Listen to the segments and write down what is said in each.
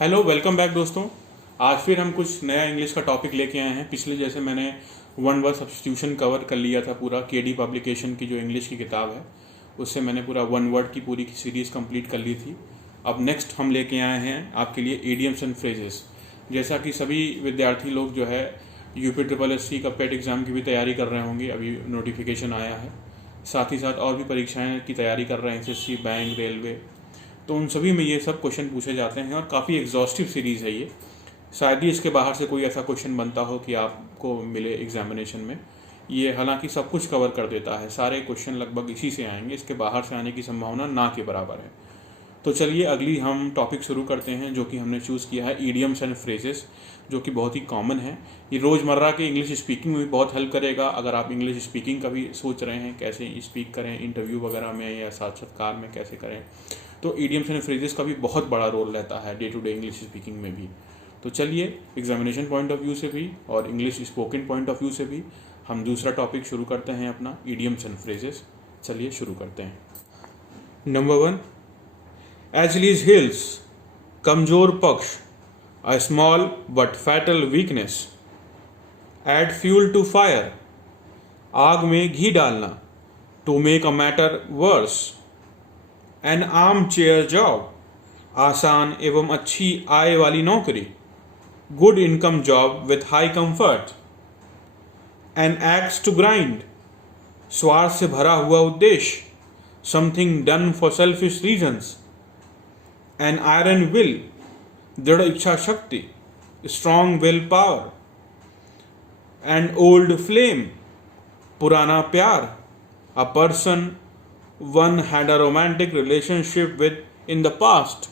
Hello, welcome back दोस्तों। आज फिर हम कुछ नया इंग्लिश का टॉपिक लेके आए हैं। पिछले जैसे मैंने वन वर्ड सब्स्टिट्यूशन कवर कर लिया था पूरा, केडी पब्लिकेशन की जो इंग्लिश की किताब है उससे मैंने पूरा वन वर्ड की पूरी सीरीज़ कंप्लीट कर ली थी। अब नेक्स्ट हम लेके आए हैं आपके लिए इडियम्स एंड फ्रेजेस। जैसा कि सभी विद्यार्थी लोग जो है यूपी ट्रिपल एस सी का पेट एग्ज़ाम की भी तैयारी कर रहे होंगे, अभी नोटिफिकेशन आया है। साथ ही साथ और भी परीक्षाएं की तैयारी कर रहे हैं, एसएससी, बैंक, रेलवे, तो उन सभी में ये सब क्वेश्चन पूछे जाते हैं और काफ़ी एग्जॉस्टिव सीरीज़ है ये। शायद ही इसके बाहर से कोई ऐसा क्वेश्चन बनता हो कि आपको मिले एग्जामिनेशन में। ये हालांकि सब कुछ कवर कर देता है, सारे क्वेश्चन लगभग इसी से आएंगे, इसके बाहर से आने की संभावना ना के बराबर है। तो चलिए अगली हम टॉपिक शुरू करते हैं, जो कि हमने चूज़ किया है ईडियम्स एंड फ्रेजेस, जो कि बहुत ही कॉमन है। ये रोज़मर्रा के इंग्लिश स्पीकिंग में भी बहुत हेल्प करेगा। अगर आप इंग्लिश स्पीकिंग का भी सोच रहे हैं कैसे स्पीक करें इंटरव्यू वगैरह में या साक्षात्कार में कैसे करें, तो ईडियम्स एंड फ्रेजेस का भी बहुत बड़ा रोल रहता है day to day English speaking में भी। तो चलिए एग्जामिनेशन पॉइंट ऑफ व्यू से भी और English spoken point of view से भी हम दूसरा टॉपिक शुरू करते हैं अपना, ईडियम्स एंड फ्रेजेस। चलिए शुरू करते हैं। नंबर 1, एचलीज हिल्स, कमजोर पक्ष, a small but fatal weakness. Add fuel to fire, आग में घी डालना। To make a matter worse, an armchair job, आसान एवं अच्छी आय वाली नौकरी। Good income job with high comfort. An axe to grind, स्वार्थ से भरा हुआ उद्देश्य, something done for selfish reasons. An iron will, दृढ़ इच्छा शक्ति, strong will power. An old flame, पुराना प्यार, a person one had a romantic relationship with in the past.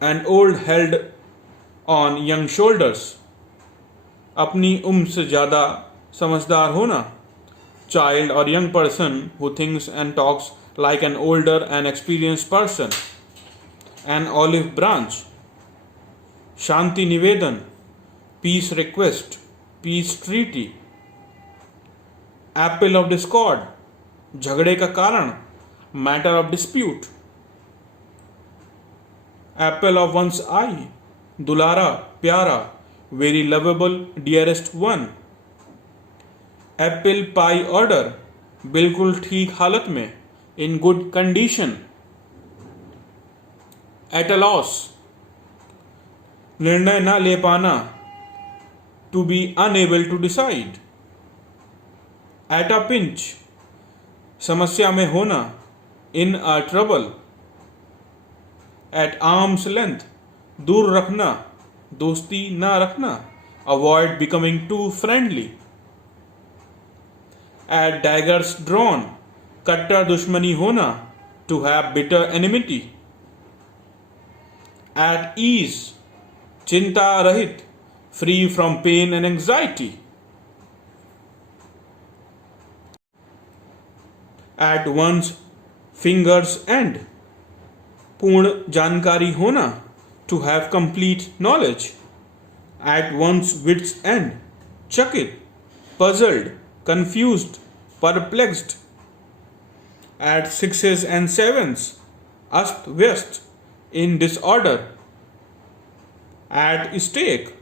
An old held on young shoulders, अपनी उम्र से ज़्यादा समझदार होना। Child or young person who thinks and talks like an older and experienced person. An olive branch, शांति निवेदन, peace request, peace treaty. Apple of discord, झगड़े का कारण, matter of dispute. Apple of one's eye, दुलारा, प्यारा, very lovable, dearest one. Apple pie order, बिल्कुल ठीक हालत में, in good condition. At a loss, निर्णय न ले पाना, to be unable to decide. At a pinch, समस्या में होना, in a trouble. At arm's length, दूर रखना, दोस्ती न रखना, avoid becoming too friendly. At daggers drawn, कट्टर दुश्मनी होना, to have bitter enmity. At ease, चिंता रहित, free from pain and anxiety. At one's fingers end, पूर्ण जानकारी होना, to have complete knowledge. At one's wit's end, चकित, puzzled, confused, perplexed. At sixes and sevens, अस्त व्यस्त, इन डिसऑर्डर। एट स्टेक,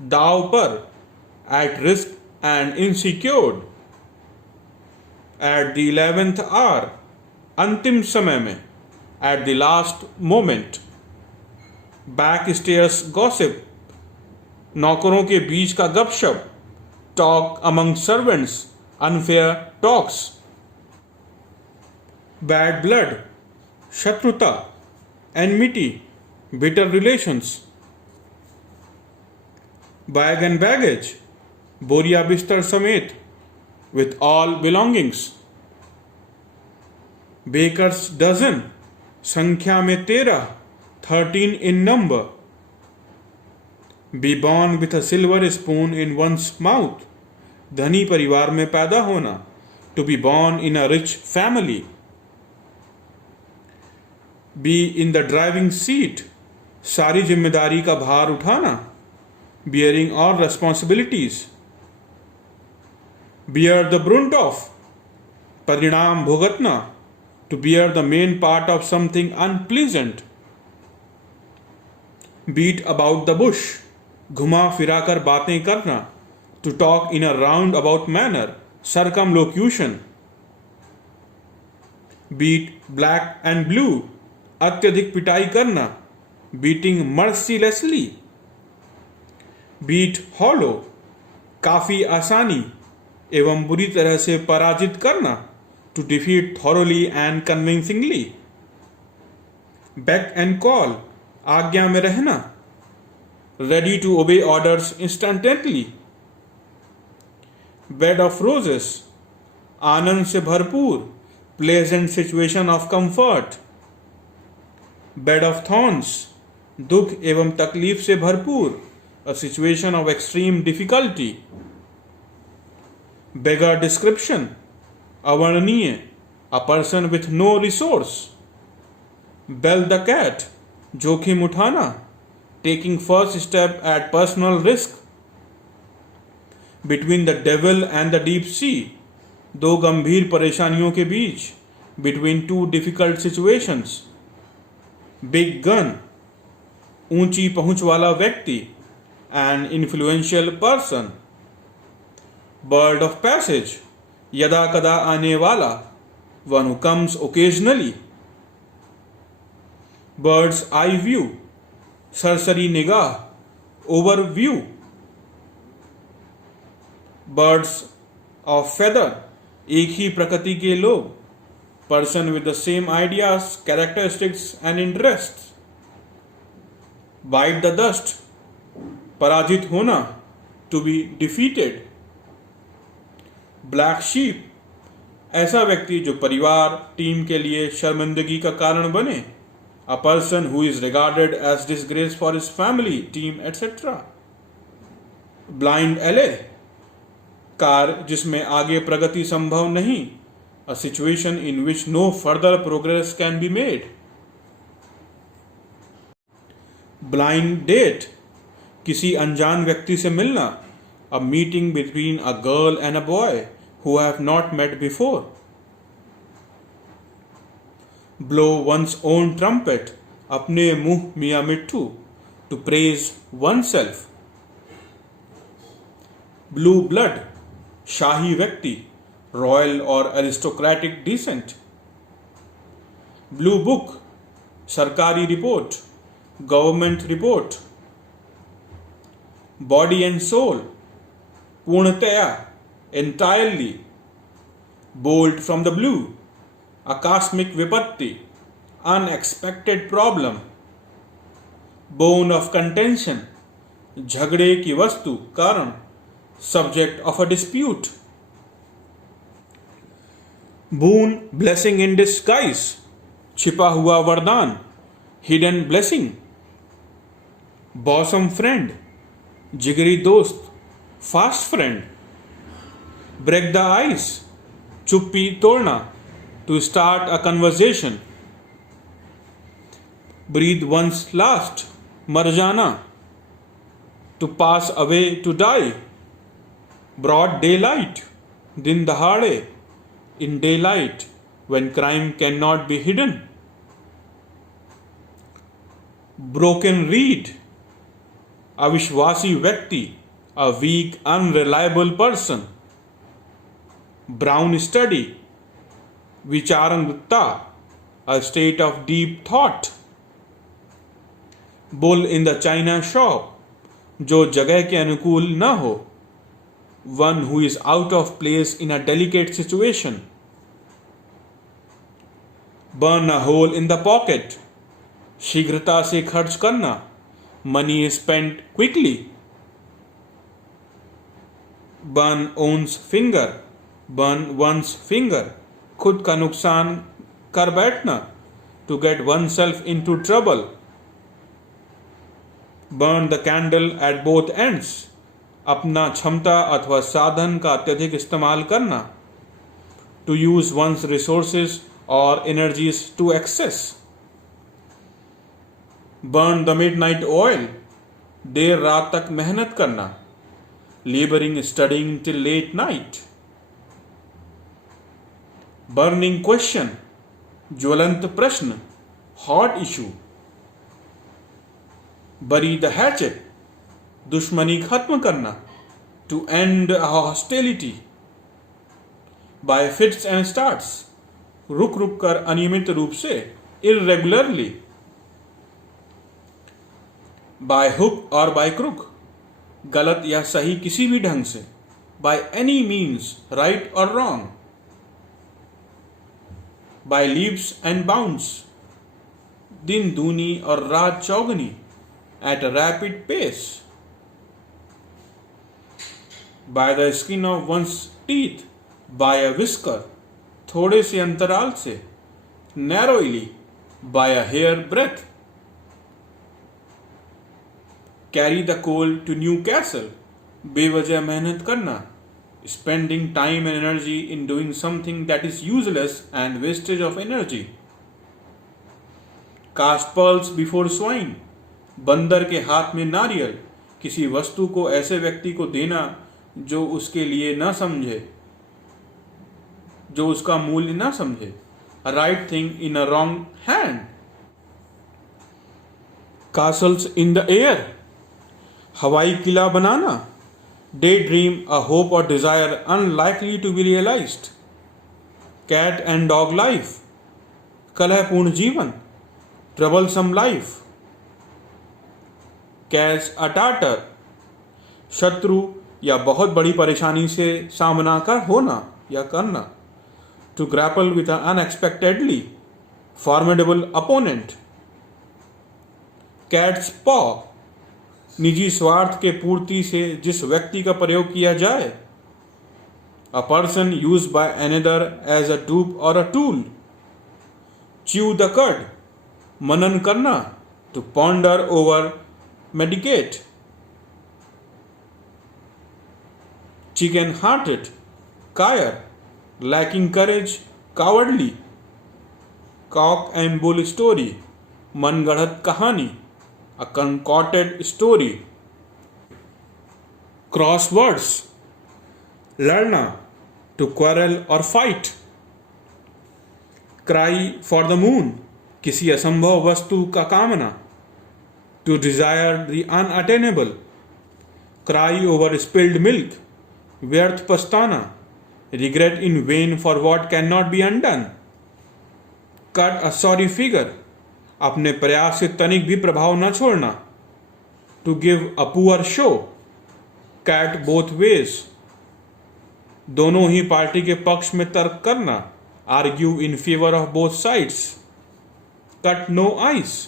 दाव पर, at risk and insecured. At the 11th hour, अंतिम समय में, at the last moment. Back stairs gossip, नौकरों के बीच का गपशप, talk among servants, unfair talks. Bad blood, शत्रुता, enmity, bitter relations. Bag and baggage, बोरिया बिस्तर समेत, with all belongings. Baker's dozen, संख्या में 13, 13 in number. Be born with a silver spoon in one's mouth, धनी परिवार में पैदा होना, to be born in a rich family. Be in the driving seat, सारी जिम्मेदारी का भार उठाना, bearing all responsibilities. Bear the brunt of, परिणाम भुगतना, to bear the main part of something unpleasant. Beat about the bush, घुमा फिरा कर बातें करना, to talk in a round about manner, circumlocution. Beat black and blue, अत्यधिक पिटाई करना, बीटिंग मर्सीलेसली. बीट हॉलो, काफी आसानी एवं बुरी तरह से पराजित करना, to defeat thoroughly and convincingly. Beck and call, आज्ञा में रहना, ready to obey orders instantly. Bed of roses, आनंद से भरपूर, pleasant situation of comfort. Bed of thorns, दुख एवं तकलीफ से भरपूर, a situation of extreme difficulty. Beggar description, अवर्णनीय, a person with no resource. Bell the cat, जोखिम उठाना, taking first step at personal risk. Between the devil and the deep sea, दो गंभीर परेशानियों के बीच, between two difficult situations. Big gun, ऊंची पहुंच वाला व्यक्ति, an influential person. Bird of passage, यदा कदा आने वाला, one who comes occasionally. Bird's eye view, सरसरी निगाह, overview. Birds of feather, एक ही प्रकृति के लोग, person with the same ideas, characteristics and interest. Bite the dust, पराजित होना, to be defeated. Black sheep, ऐसा व्यक्ति जो परिवार टीम के लिए शर्मिंदगी का कारण बने, a person who is regarded as disgrace for his family, team etcetera. Blind alley, कार जिसमें आगे प्रगति संभव नहीं, a situation in which no further progress can be made. Blind date, किसी अनजान व्यक्ति से मिलना, a meeting between a girl and a boy who have not met before. Blow one's own trumpet, अपने मुंह मियाँ मिट्ठू, to praise oneself. Blue blood, शाही व्यक्ति, royal और एरिस्टोक्रेटिक डिसेंट. ब्लू बुक, सरकारी रिपोर्ट, government report. Body and soul, पूर्णतया, entirely. Bolt from the blue, आकस्मिक विपत्ति, unexpected problem. Bone of contention, झगड़े की वस्तु, कारण, subject of a dispute. Boon, blessing in disguise, छिपा हुआ वरदान, hidden blessing. Bosom friend, जिगरी दोस्त, fast friend. Break the ice, चुप्पी तोड़ना, to start a conversation. Breathe one's last, मर जाना, to pass away, to die. Broad daylight, दिन दहाड़े, in daylight, when crime can not be hidden. Broken reed, अविश्वासी व्यक्ति, a weak unreliable person. Brown study, विचारंगता, a state of deep thought. Bull in the china shop, जो जगह के अनुकूल न हो, one who is out of place in a delicate situation. Burn a hole in the pocket, शीघ्रता से खर्च करना, money is spent quickly. Burn one's finger, burn one's finger, खुद का नुकसान कर बैठना, to get oneself into trouble. Burn the candle at both ends, अपना क्षमता अथवा साधन का अत्यधिक इस्तेमाल करना, to use one's resources or energies to excess. Burn the midnight oil, देर रात तक मेहनत करना, laboring studying till late night. Burning question, ज्वलंत प्रश्न, hot issue. bury the hatchet, दुश्मनी खत्म करना, to end a hostility, by fits and starts, रुक रुक कर अनियमित रूप से, irregularly, by hook or by crook, गलत या सही किसी भी ढंग से, by any means, right or wrong, by leaps and bounds, दिन दूनी और रात चौगनी, at a rapid pace, by the skin of one's teeth, by a whisker, थोड़े से अंतराल से, narrowly, by a hair breadth, carry the coal to Newcastle, बेवजह मेहनत करना, spending time and energy in doing something that is useless and wastage of energy, cast pearls before swine, बंदर के हाथ में नारियल, किसी वस्तु को ऐसे व्यक्ति को देना जो उसके लिए न समझे, जो उसका मूल्य न समझे, a right thing in a wrong hand, castles in the air, हवाई किला बनाना, daydream a hope or desire unlikely to be realized, cat and dog life, कलहपूर्ण जीवन, troublesome life, catch a tartar, शत्रु या बहुत बड़ी परेशानी से सामना कर होना या करना, to grapple with unexpectedly formidable opponent, cat's paw, निजी स्वार्थ के पूर्ति से जिस व्यक्ति का प्रयोग किया जाए, a person use by another as a dupe और a tool, chew the cud, मनन करना, to ponder over, medicate, chicken hearted, कायर, lacking courage, cowardly, cock and bull story, मनगढ़ंत कहानी, a concocted story, cross words, लड़ना, to quarrel or fight, cry for the moon, किसी असंभव वस्तु का कामना, to desire the unattainable, cry over spilled milk, व्यर्थ पछताना, regret in vain for what cannot be undone, cut a sorry figure, अपने प्रयास से तनिक भी प्रभाव न छोड़ना, to give a poor show, cat both ways, दोनों ही पार्टी के पक्ष में तर्क करना, argue in favor of both sides, cut no ice,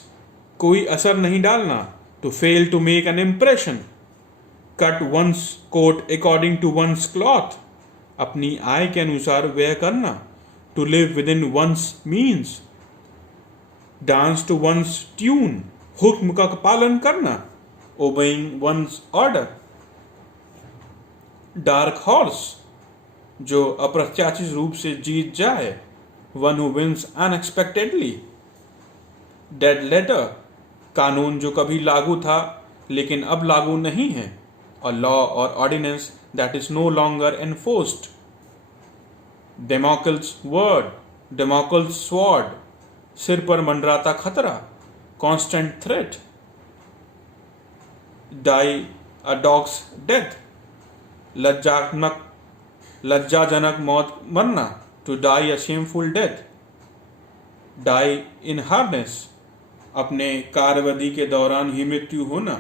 कोई असर नहीं डालना, to fail to make an impression, cut one's coat according to one's cloth, अपनी आय के अनुसार व्यय करना, to live within one's means, dance to one's tune, हुक्म का पालन करना, obeying one's order, dark horse, जो अप्रत्याशित रूप से जीत जाए, one who wins unexpectedly, dead letter, कानून जो कभी लागू था लेकिन अब लागू नहीं है, और लॉ और ordinance that is no longer enforced, Damocles word, Damocles sword, सिर पर मंडराता खतरा, constant threat, die a dog's death, लज्जाजनक मौत मरना, to die a shameful death, die in harness, अपने कार्यावधि के दौरान ही मृत्यु होना,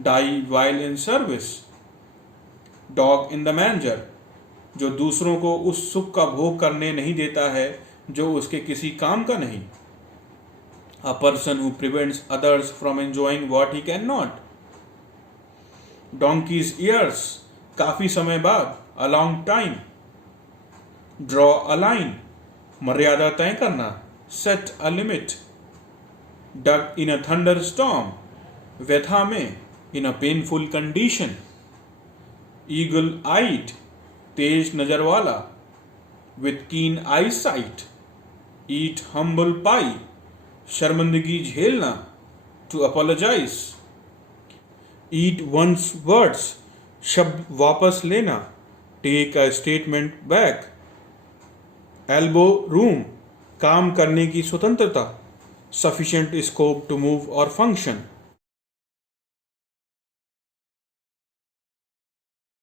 die while in service, dog in the manger, जो दूसरों को उस सुख का भोग करने नहीं देता है जो उसके किसी काम का नहीं, a person who prevents others from enjoying what he can not, donkey's years, काफी समय बाद, a long time, draw a line, मर्यादा तय करना, set a limit, duck in a thunderstorm, व्यथा में, in a painful condition, eagle eyed, तेज नजर वाला, विथ कीन आई साइट, ईट हम्बल पाई, शर्मिंदगी झेलना, to apologise, eat one's words, शब्द वापस लेना, take a statement back, elbow room, काम करने की स्वतंत्रता, sufficient scope to move or function,